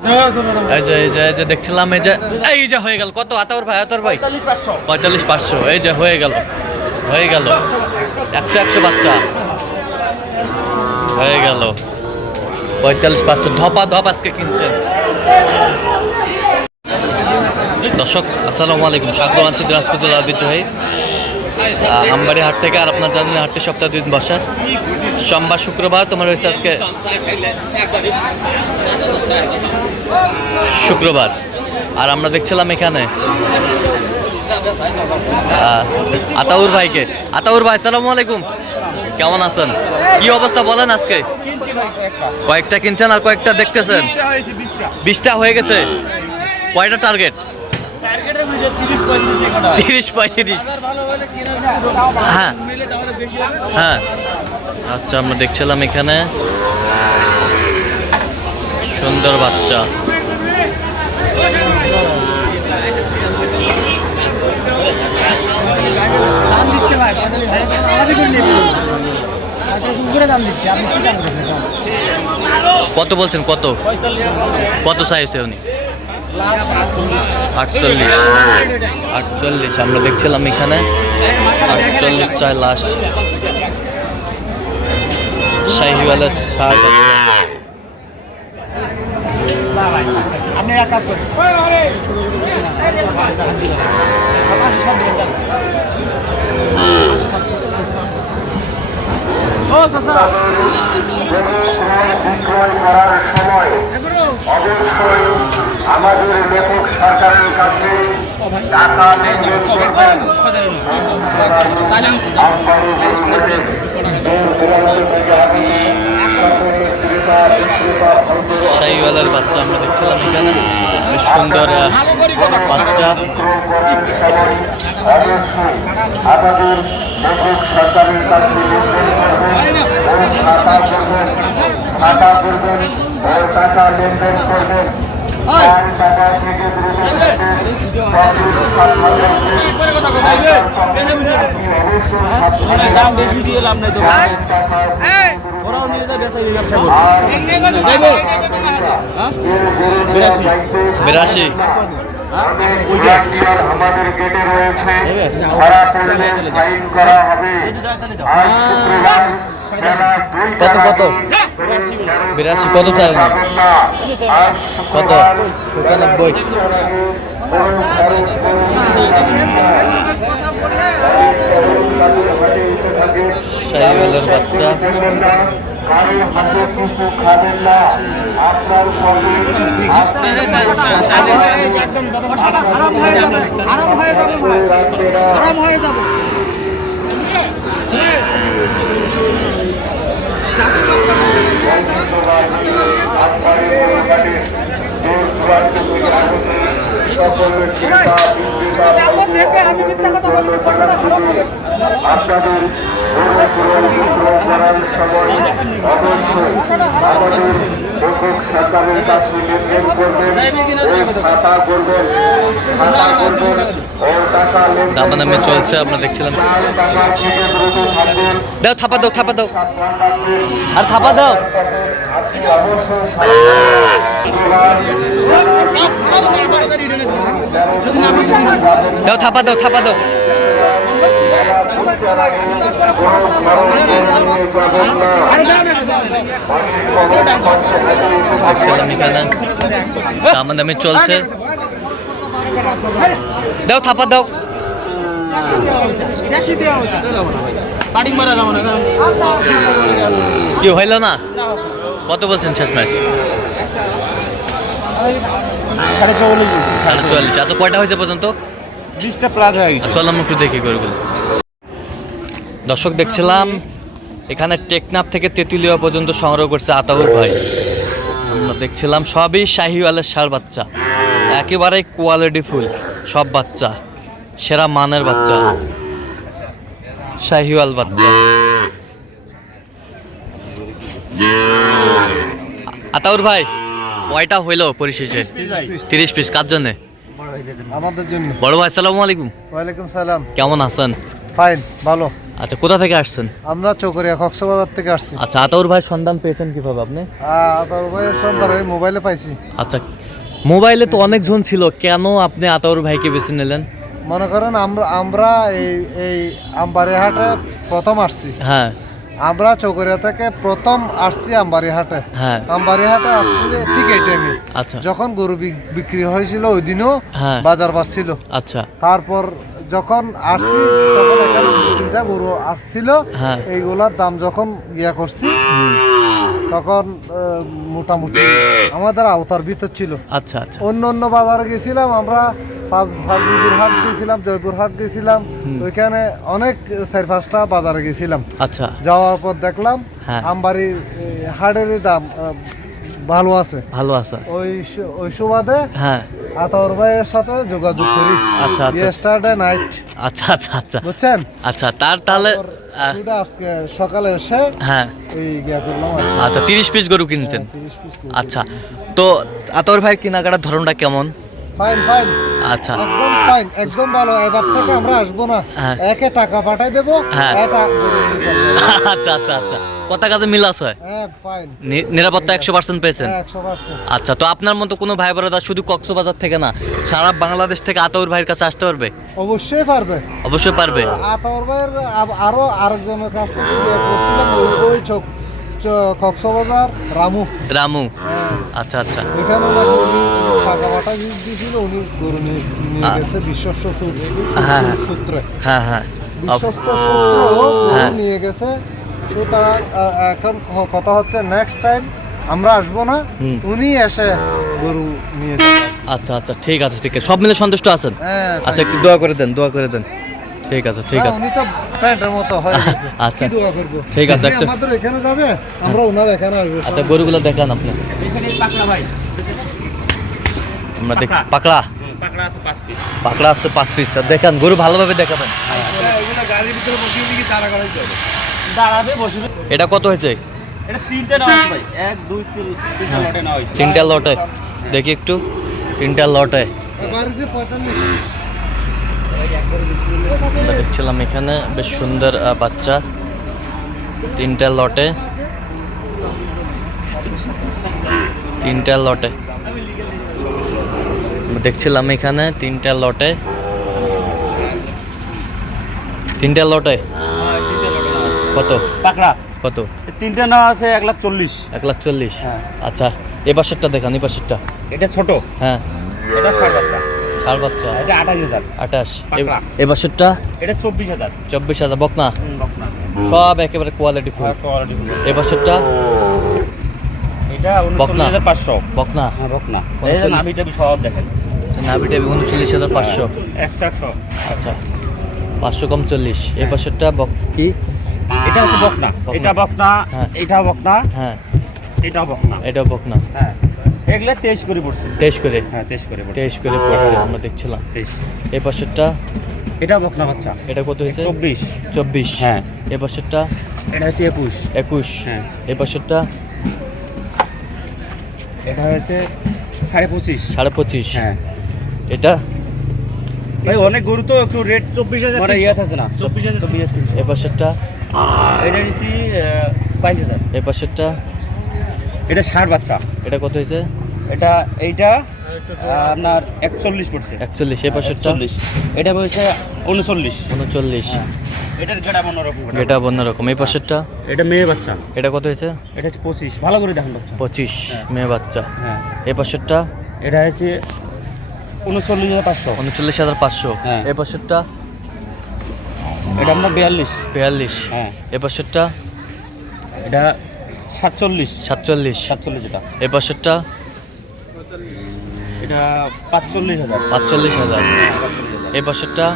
এই যে দেখছিলাম এই যে হয়ে গেল কত আতাউর ভাই 45,500 এই যে হয়ে গেল 100 বাচ্চা হয়ে গেল 45,500 ধপা আজকে কিনছেন। দর্শক আসসালামু আলাইকুম, স্বাগত আছি দিনাজপুর জেলার ঐতিহ্যবাহী আমবাড়ি হাট থেকে। আর আপনার জানেন হাটটি সপ্তাহে 2 দিন বসা, সোমবার শুক্রবার। তোমার হয়েছে আজকে শুক্রবার। আর আমরা দেখছিলাম এখানে আতাউর ভাইকে। আতাউর ভাই আসসালামু আলাইকুম, কেমন আছেন? কি অবস্থা বলেন আজকে? কয়েকটা কিনছেন আর কয়েকটা দেখতেছেন? 20টা হয়ে গেছে। কয়টা টার্গেট? 30-35। হ্যাঁ হ্যাঁ, আচ্ছা আমরা দেখছিলাম এখানে সুন্দর বাচ্চা। কত বলছেন? কত চাইছে উনি? 48। আমরা দেখছিলাম এখানে 48 চাই লাস্ট। শাহিওয়ালের শার্ট আপনি এক কাজ করেন, বিক্রয় করার সময় অবশ্যই আমাদের লেখক সরকারের কাছে টাকা লেনদেন করবেন। শাহিওয়ালের বাচ্চা আমরা দেখছিলাম এখানে বেশ সুন্দর বাচ্চা। অবশ্যই আমাদের লেখক সরকারের কাছে লেনদেন করবেন, খাতা করবেন ও টাকা লেনদেন করবেন। টাকা থেকে দাম বেশি দিয়ে লাভ নাই তো, ওরাও নিয়ে যায় বেচা ব্যবসা করবে। 82। আমাদের গেটে রয়েছে, ধরা পড়লে ফাইন করা হবে। আজ শুক্রবার কত 82 কত চাই? কত? 95। শাহিওয়ালের বাচ্চা। কারো হাতে কিছু খাবেন না, আপনার আরাম হয়ে যাবে আমি মিথ্যা কথা বলি, পয়সাটা খারাপ হবে। আপনাদের করার সময় অবশ্যই আমাদের লেখক সরকারের কাছে লেনদেন করবেন, খাতা করবেন ও টাকা দামাদামি চলছে আমরা দেখছিলাম। টাকা থেকে দ্রুত থাকবেন। দাও থাপা দাও আর থাপা দাও। আপনি অবশ্যই থাপা দাও। দামাদামি চলছে। দাও থাপা দাও। কি হইল না? কত বলছেন শেষ ম্যাচ? 44। আচ্ছা কয়টা হয়েছে পর্যন্ত? 20টা প্লাস হয়ে গেছে। চল আমরা একটু দেখি করে। দর্শক দেখছিলাম এখানে টেকনাফ থেকে তেঁতুলিয়া পর্যন্ত সংগ্রহ করছে আতাউর ভাই। আমরা দেখছিলাম সবই শাহিওয়ালের ষাঁড় বাচ্চা, একেবারে কোয়ালিটি ফুল সব বাচ্চা, সেরা মানের বাচ্চা, শাহিওয়াল বাচ্চা। আতাউর ভাই কয়টা হইলো পরিশেষে? 30 পিস। কার জন্য? আমাদের জন্য। বড় ভাই আসসালামু আলাইকুম। ওয়ালাইকুম সালাম। কেমন আছেন? ফাইন, ভালো। আচ্ছা, কোথা থেকে আসছেন? আমরা চকরিয়া কক্সবাজার থেকে আসছি। আচ্ছা, আতাউর ভাই সন্ধান পেয়েছেন কিভাবে আপনি? আতাউর ভাইয়ের সন্ধান ওই মোবাইলে পাইছি। আচ্ছা, মোবাইলে তো অনেকজন ছিল, কেন আপনি আতাউর ভাইকে বেছে নিলেন? মনে করেন আমরা এই আমবাড়িহাটে প্রথম আসছি। হ্যাঁ আমরা চকরিয়া থেকে প্রথম আসছি আমবাড়িহাটে। হ্যাঁ আমবাড়িহাটে আসছি যে ঠিক এই টাইমে আচ্ছা যখন গরু বিক্রি হয়েছিল ওই দিনও হ্যাঁ বাজার বাড়ছিল। আচ্ছা তারপর যখন আসছি তখন এখানে তিনটা গরু আসছিল। হ্যাঁ এইগুলার দাম যখন ইয়া করছি তখন মোটামুটি আমাদের আওতার ভিতর ছিল। আচ্ছা আচ্ছা অন্য অন্য বাজারে গেছিলাম আমরা, ফাজবির হাট গেছিলাম, জয়পুর হাট গেছিলাম, ওইখানে অনেক 4-5টা বাজারে গেছিলাম। আচ্ছা যাওয়ার পর দেখলাম হ্যাঁ আমবাড়ির হাটের দাম ভালো আছে। ভালো আছে। ওই সুবাদে হ্যাঁ আতাউর ভাইয়ের সাথে যোগাযোগ করি। আচ্ছা আচ্ছা ইয়েস্টারডে নাইট, আচ্ছা আচ্ছা আচ্ছা বুঝছেন? আচ্ছা, তাহলে সেটা আজকে সকালে এসে হ্যাঁ এই গিয়া করলাম আর কি। আচ্ছা 30 পিস গরু কিনছেন। 30 পিস করে। আচ্ছা, তো আতাউর ভাইয়ের কেনাকাটার ধরনটা কেমন? ফাইন ফাইন, আচ্ছা একদম ফাইন, একদম ভালো। এবার থেকে আমরা আসবো না, হ্যাঁ। একে টাকা পাঠাই দেবো, হ্যাঁ। এটা গরু নিয়ে চলে যাবে। আচ্ছা আচ্ছা আচ্ছা, কথা কাজে মিল আছে? হ্যাঁ ফাইন, নিরাপত্তা 100% পেয়েছেন? 100%। আচ্ছা, তো আপনার মতো কোনো ভাই বোনেরা শুধু কক্সবাজার থেকে না, সারা বাংলাদেশ থেকে আতাউর ভাইয়ের কাছে আসতে পারবে? অবশ্যই পারবে। অবশ্যই পারবে। আতাউর ভাইয়ের আরো আরেকজনের কাছ থেকে গিয়ে করছিলাম ওই কক্সবাজার রামু। রামু, হ্যাঁ, আচ্ছা আচ্ছা এখানে নাকি উনি টাকা পাঠা দিয়েছিল, উনি গরু নিয়ে গেছে বিশ্বস্ত হ্যাঁ। সূত্রে। হ্যাঁ হ্যাঁ বিশ্বস্ত সূত্র হ্যাঁ। গরু নিয়ে গেছে। তো তারা এখন কথা হচ্ছে নেক্সট টাইম আমরা আসবো না, হুম। উনি এসে গরু নিয়ে যাবে। আচ্ছা আচ্ছা, ঠিক আছে ঠিক আছে, সব মিলে সন্তুষ্ট আছেন? হ্যাঁ, আচ্ছা, একটু দোয়া করে দেন, দোয়া করে দেন। ঠিক আছে ঠিক আছে, উনি তো ফ্রেন্ডের মতো হয়ে গেছে। আচ্ছা। কি দোয়া করবো? ঠিক আছে, উনি একটা- আমাদের এখানে যাবে, আমরা ওনার এখানে আসবো। আচ্ছা, গরুগুলো দেখান আপনি। আমরা দেখ পাকড়া পাকড়া আছে 5 পিস। দেখান, গরু ভালোভাবে দেখাবেন। এগুলো গাড়ির ভিতরে বসিয়ে দিকে তারা করাইতে হবে। দাঁড়াবে বসবে। এটা কত হয়েছে? এটা তিনটে নেওয়া হয়েছে ভাই, 1 2 3 তিনটে লটে নেওয়া হয়েছে। 3টা লটে, দেখি একটু। 3টা লটে বাড়িতে 45। আমরা দেখছিলাম এখানে বেশ সুন্দর বাচ্চা। 3টা লটে, 3টা লটে আমরা দেখছিলাম এখানে 3টা লটে, 3টা লটে কত পাকড়া কত? তিনটে নেওয়া আছে 1,40,000। 1,40,000। হ্যাঁ। আচ্ছা, এ পাশেরটা দেখান, এই পাশেরটা। এটা ছোট, হ্যাঁ, এটা 60 বাচ্চা, ষাড় বাচ্চা এটা 28,000। 28। পাকড়া। এ পাশেরটা এটা 24,000। 24,000 বকনা, বকনা সব একেবারে কোয়ালিটি ফুল। কোয়ালিটি। এ পাশেরটা এটা বকনা। 39,500। বকনা, হ্যাঁ বকনা। এই যে নাভি টাভি সব দেখেন, নাভিটা 39,500। 100। আচ্ছা, 500 কম 40। এই পাশেরটা কি? এটা হচ্ছে বকনা, বকনা। এটা বকনা, হ্যাঁ। এটা বকনা, হ্যাঁ, এটা বকনা। এটাও বকনা। হ্যাঁ, এগুলা 23 করে পড়ছে। 23 করে, হ্যাঁ 23 করে পড়ছে। 23 করে পড়ছে আমরা দেখছিলাম। 23। এই পাশেরটা এটা বকনা বাচ্চা, এটা কত হয়েছে? 24। 24। হ্যাঁ। এই পাশেরটা এটা হচ্ছে 21। 21। হ্যাঁ। এই পাশেরটা এটা হচ্ছে 25.5। 25.5। হ্যাঁ এটা ভাই অনেক গরু তো একটু রেট 24,000 মানে ইয়ে থাকে না, 24,300। এই পাশেরটা এটা নিচ্ছি 22,000। এই পাশেরটা এটা 60 বাচ্চা, এটা কত হয়েছে? এটা এইটা আপনার 41 পড়ছে। 41। এই পাশেরটা 41। এটা হচ্ছে 39। 39। এটার গেটা অন্যরকম। এটা অন্যরকম। এই পাশেরটা এটা মেয়ে বাচ্চা, এটা কত হয়েছে? এটা হচ্ছে 25। ভালো করে দেখেন বাচ্চা। 25 মেয়ে বাচ্চা। হ্যাঁ, এই পাশেরটা এটা হচ্ছে 39,500। 39,500। হ্যাঁ। এই পাশেরটা এটা আপনার 42। 42। হ্যাঁ, এই পাশেরটা এটা 47। 47। 47 যেটা, এই পাশেরটা এটা 45,000। 45,000। 45,000। এই পাশেরটা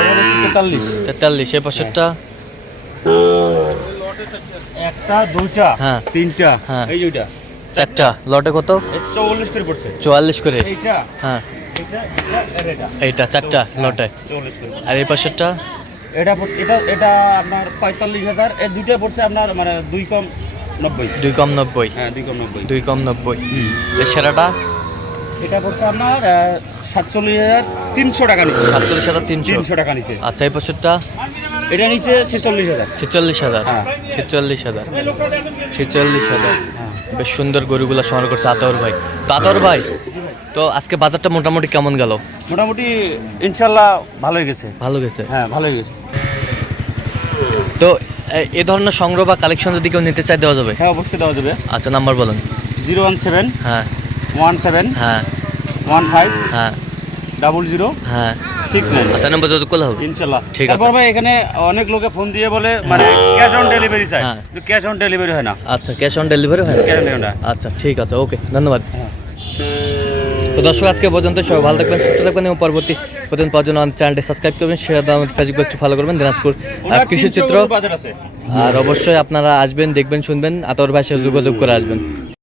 এটা হচ্ছে 43। 43। এই পাশেরটা একটা, দুইটা, হ্যাঁ। তিনটা, হ্যাঁ। এই দুইটা, 4টা লটে কত? 44 করে পড়ছে। 44 করে। এইটা, হ্যাঁ, এটা, এটা, আর এটা। এইটা 4টা লটে। 44 করে পড়ছে। আর এই পাশেরটা এটা এটা আপনার 45,000। এই দুইটা পড়ছে আপনার মানে 2 কম 90। 2 কম 90। হ্যাঁ 2 কম 90। 2 কম 90। এই সেরাটা এটা পড়ছে আপনার 47,300 টাকা নিচে। 47,300। 300 টাকা নিচে। আচ্ছা, এই পাশেরটা এটা নিচে 46,000। 46,000, হ্যাঁ। 46,000, 46,000। হ্যাঁ। বেশ সুন্দর গরুগুলো সংগ্রহ করছে আতাউর ভাই। তো আতাউর ভাই, তো আজকে বাজারটা মোটামুটি কেমন গেল? মোটামুটি ইনশাল্লাহ ভালোই গেছে। ভালো গেছে। হ্যাঁ, ভালোই গেছে। তো এ ধরনের সংগ্রহ বা কালেকশন যদি কেউ নিতে চায় দেওয়া যাবে? হ্যাঁ, অবশ্যই দেওয়া যাবে। আচ্ছা, নাম্বার বলেন। 017 হ্যাঁ 17 হ্যাঁ 15 হ্যাঁ 00 হ্যাঁ 69। আচ্ছা, নাম্বার যোগাযোগ করলে হবে। ইনশাল্লাহ। ঠিক আছে। তারপর ভাই এখানে অনেক লোকে ফোন দিয়ে বলে মানে ক্যাশ অন ডেলিভারি চায়, হ্যাঁ। কিন্তু ক্যাশ অন ডেলিভারি হয় না। আচ্ছা, ক্যাশ অন ডেলিভারি হয়? ক্যাশ অন ডেলিভারি না। আচ্ছা, ঠিক আছে, ওকে, ধন্যবাদ। হ্যাঁ। তো দর্শক, আজকে পর্যন্ত সবাই ভালো থাকবেন, সুস্থ থাকবেন এবং পরবর্তী প্রতিদিন পাওয়ার জন্য আমাদের চ্যানেলটি সাবস্ক্রাইব করবেন, শেয়ার দাও, আমাদের ফেসবুক পেজটি ফলো করবেন, দিনাজপুর ওনার কৃষি 300 চিত্র। গরুর বাজার আছে। আর অবশ্যই আপনারা আসবেন, দেখবেন, শুনবেন, আতাউর ভাইয়ের সাথে যোগাযোগ করে আসবেন।